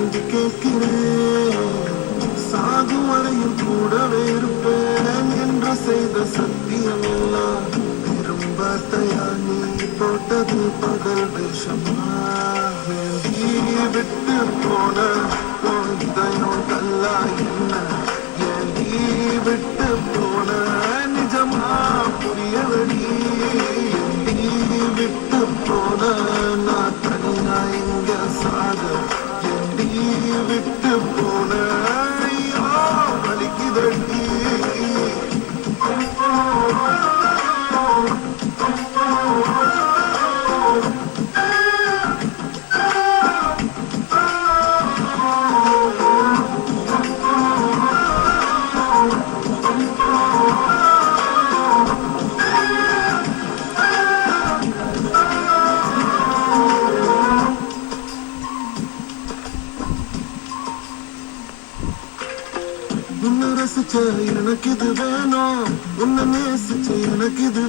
வேண்டி கேட்கிறேன். சாகும் வரையும் கூடவே இருப்பேன் என்று செய்த சத்தியம் எல்லாம் திரும்ப தயார். நீ போட்டது பகல் வேஷமா? வேண்டி விட்டு போன இதயம் கல்லா என்ன? ஏண்டி விட்டு போன நிஜமா புரியவடி? ஏண்டி விட்டு போன நான் தனியா இங்க சாக? ஏண்டி விட்டு போன ஐயோ வலிக்குதடி. உன்னை ரசிச்ச எனக்கு இது வேணும், உன்னை நேசிச்ச எனக்கு இது